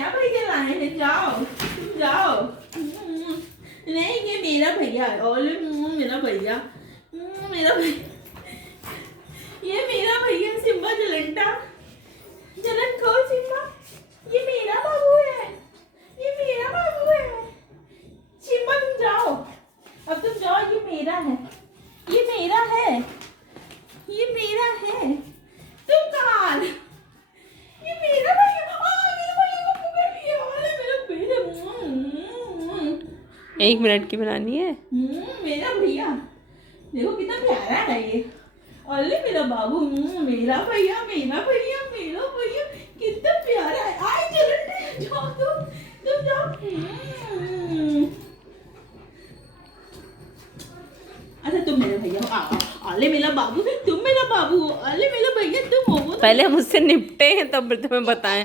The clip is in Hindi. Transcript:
नया भैया लाए हैं, जाओ तुम जाओ। नहीं ये मेरा भैया है, ओले मेरा भैया, मेरा भैया, ये मेरा भैया सिम्बा जलंटा, जलन खो सिम्बा, ये मेरा बाबू है, ये मेरा बाबू है। सिम्बा तुम जाओ, अब तुम जाओ, ये मेरा है, ये मेरा है, ये मेरा है। तुम कहाँ? ये मेरा भैया, मेरे भैया को पकड़ लिया। अरे मेरा बेटा, 1 मिनट की बनानी है। मेरा भैया देखो कितना प्यारा है ये। अरे मेरा बाबू, मेरा भैया, मेरा भैया, मेरा भैया कितना प्यारा है। आए चलो जाओ, तुम जाओ। अच्छा तुम मेरे भैया हो, अले मेरा बाबू, तुम मेरा बाबू हो, अले मेरा भैया तुम हो। पहले हम उससे निपटे हैं तब तुम्हें बताएं।